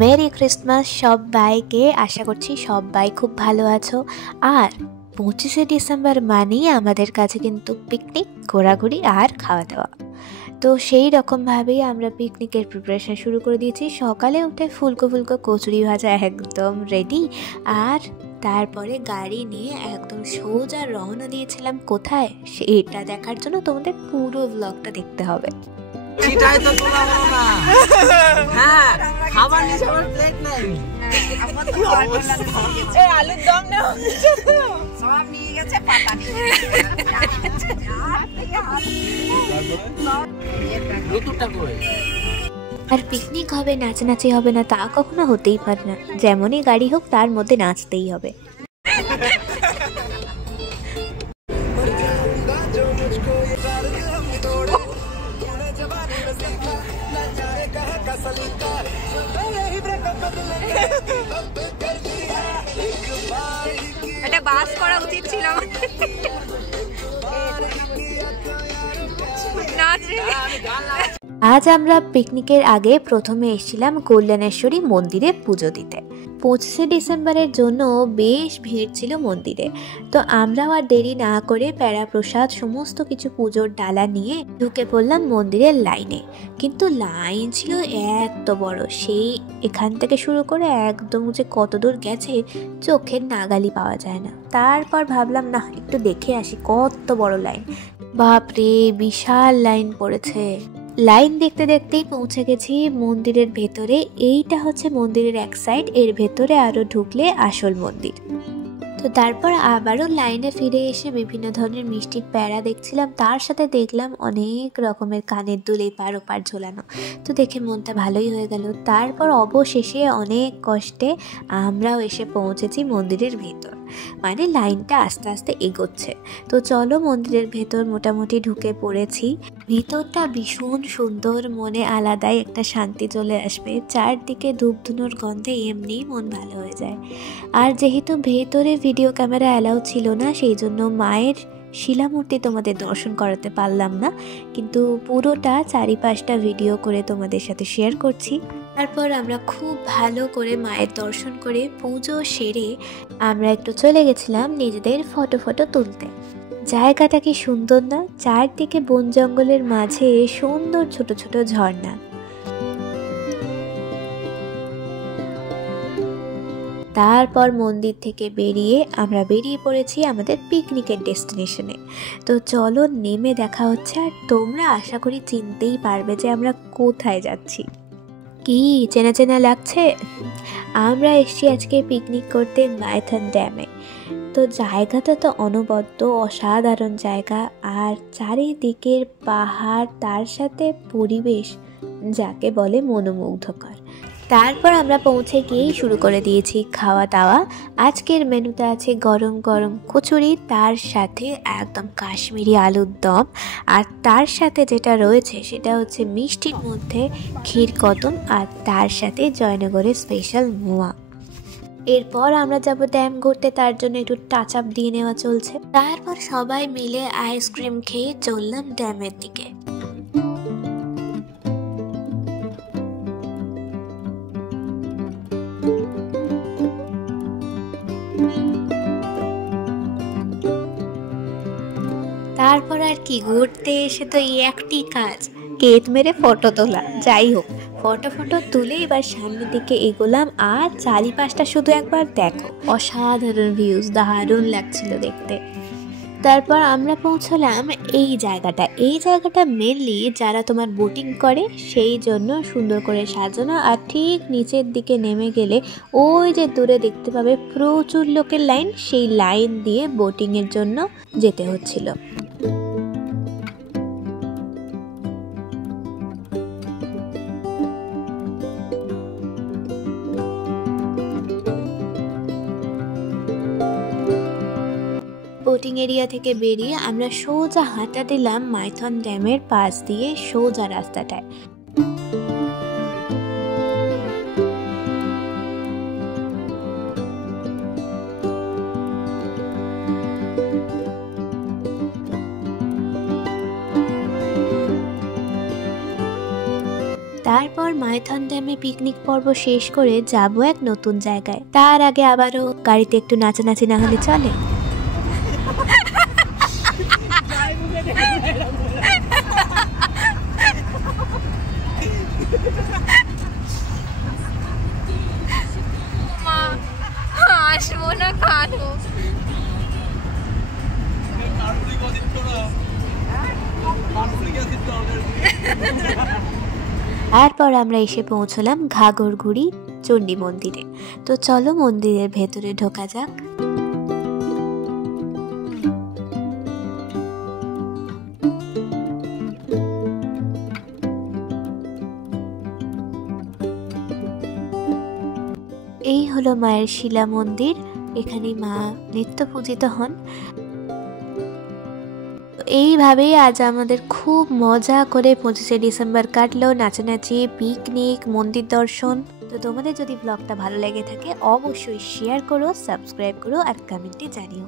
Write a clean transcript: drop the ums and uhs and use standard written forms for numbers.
Merry Christmas সবাইকে। আশা করছি সবাই খুব ভালো আছো। আর 25শে ডিসেম্বর মানেই আমাদের কাছে কিন্তু পিকনিক, ঘোরাঘুরি আর খাওয়া দাওয়া। তো সেই রকমভাবেই আমরা পিকনিকের প্রিপারেশন শুরু করে দিয়েছি। সকালে উঠে ফুলকো ফুলকো কচুরি ভাজা একদম রেডি, আর তারপরে গাড়ি নিয়ে একদম সোজা রওনা দিয়েছিলাম কোথায়, সেটা দেখার জন্য তোমাদের পুরো ব্লগটা দেখতে হবে। আলুর দম নেওয়া সব নিয়ে গেছে, পাতা নিয়ে আর পিকনিক হবে, নাচানাচি হবে না তা কখনো হতেই পারে না। যেমনই গাড়ি হোক তার মধ্যে নাচতেই হবে। এটা বাস করা উচিত ছিল। আজ আমরা পিকনিকের আগে প্রথমে এসেছিলাম কল্যাণেশ্বরী মন্দিরে পুজো দিতে। 25শে ডিসেম্বরের জন্য বেশ ভিড় ছিল মন্দিরে। তো আমরাও আর দেরি না করে প্যারা প্রসাদ সমস্ত কিছু পুজোর ডালা নিয়ে ঢুকে পড়লাম মন্দিরের লাইনে। কিন্তু লাইন ছিল এত বড়, সেই এখান থেকে শুরু করে একদম যে কত দূর গেছে চোখের নাগালি পাওয়া যায় না। তারপর ভাবলাম না, একটু দেখে আসি কত বড় লাইন। বাপরে, বিশাল লাইন পড়েছে। লাইন দেখতে দেখতেই পৌঁছে গেছি মন্দিরের ভেতরে। এইটা হচ্ছে মন্দিরের এক সাইড, এর ভেতরে আরো ঢুকলে আসল মন্দির। তো তারপর আবারও লাইনে ফিরে এসে বিভিন্ন ধরনের মিষ্টির প্যাড়া দেখছিলাম, তার সাথে দেখলাম অনেক রকমের কানের দুল এপার ওপার ঝোলানো। তো দেখে মনটা ভালোই হয়ে গেল। তারপর অবশেষে অনেক কষ্টে আমরাও এসে পৌঁছেছি মন্দিরের ভেতর, মানে লাইনটা আস্তে আস্তে এগোচ্ছে। তো চলো মন্দিরের ভেতর মোটামুটি ঢুকে পড়েছি। ভিতরটা ভীষণ সুন্দর, মনে আলাদাই একটা শান্তি চলে আসবে। চারদিকে ধূপধুনোর গন্ধে এমনিই মন ভালো হয়ে যায়। আর যেহেতু ভেতরে ভিডিও ক্যামেরা অ্যালাউ ছিল না, সেই জন্য মায়ের শিলামূর্তি তোমাদের দর্শন করাতে পারলাম না, কিন্তু পুরোটা চারিপাশটা ভিডিও করে তোমাদের সাথে শেয়ার করছি। তারপর আমরা খুব ভালো করে মায়ের দর্শন করে পুজো সেরে আমরা একটু চলে গেছিলাম নিজেদের ফটো তুলতে। জায়গাটা কি সুন্দর না? চারদিকে বন জঙ্গলের মাঝে সুন্দর ছোট ছোট ঝর্ণা। তারপর মন্দির থেকে বেরিয়ে আমরা বেরিয়ে পড়েছি আমাদের পিকনিকের ডেস্টিনেশনে। তো চলো নেমে দেখা হচ্ছে। আর তোমরা আশা করি চিনতেই পারবে যে আমরা কোথায় যাচ্ছি। কি চেনা চেনা লাগছে? আমরা এসেছি আজকে পিকনিক করতে মাইথন ড্যামে। তো জায়গাটা তো অনবদ্য অসাধারণ জায়গা, আর চারিদিকের পাহাড়, তার সাথে পরিবেশ যাকে বলে মনোমুগ্ধকর। তারপর আমরা পৌঁছে গিয়েই শুরু করে দিয়েছি খাওয়া দাওয়া। আজকের মেনুতে আছে গরম গরম কচুরি, তার সাথে একদম কাশ্মীরি আলুর দম, আর তার সাথে যেটা রয়েছে সেটা হচ্ছে মিষ্টির মধ্যে ক্ষীর কদম, আর তার সাথে জয়নগরের স্পেশাল মোয়া। এরপর আমরা যাব ড্যাম ঘুরতে, তার জন্য একটু টাচ আপ দিয়ে নেওয়া চলছে। তারপর সবাই মিলে আইসক্রিম খেয়ে চললাম ড্যামের দিকে। তারপর আর কি, ঘুরতে এসে তো এই একটি কাজ, কেট মেরে ফটো তোলা। যাই হোক, ফটো তুলে এবার সামনের দিকে এগোলাম। আর চারিপাশটা শুধু একবার দেখো, অসাধারণ ভিউজ, দারুণ লাগছিল দেখতে। তারপর আমরা পৌঁছলাম এই জায়গাটা মেনলি যারা তোমার বোটিং করে সেই জন্য সুন্দর করে সাজানো। আর ঠিক নিচের দিকে নেমে গেলে ওই যে দূরে দেখতে পাবে প্রচুর লোকের লাইন, সেই লাইন দিয়ে বোটিংয়ের জন্য যেতে হচ্ছিল। বোটিং এরিয়া থেকে বেরিয়ে আমরা সোজা হাঁটা দিলাম মাইথন ড্যামের পাশ দিয়ে সোজা রাস্তাটায়। তারপর মাইথন ড্যামে পিকনিক পর্ব শেষ করে যাব এক নতুন জায়গায়। তার আগে আবারও গাড়িতে একটু নাচানাচি না হলে চলে? আসবো না কানো। তারপর আমরা এসে পৌঁছলাম ঘাগরগুড়ি চণ্ডী মন্দিরে। তো চলো মন্দিরের ভেতরে ঢোকা যাক। এই হলো মায়ের শিলা মন্দির। এখানে মা নিত্য পূজিত হন। এইভাবেই আজ আমাদের খুব মজা করে 25শে ডিসেম্বর কাটলো, নাচানাচি, পিকনিক, মন্দির দর্শন। তো তোমাদের যদি ব্লগটা ভালো লেগে থাকে অবশ্যই শেয়ার করো, সাবস্ক্রাইব করো আর কমেন্টে জানিও।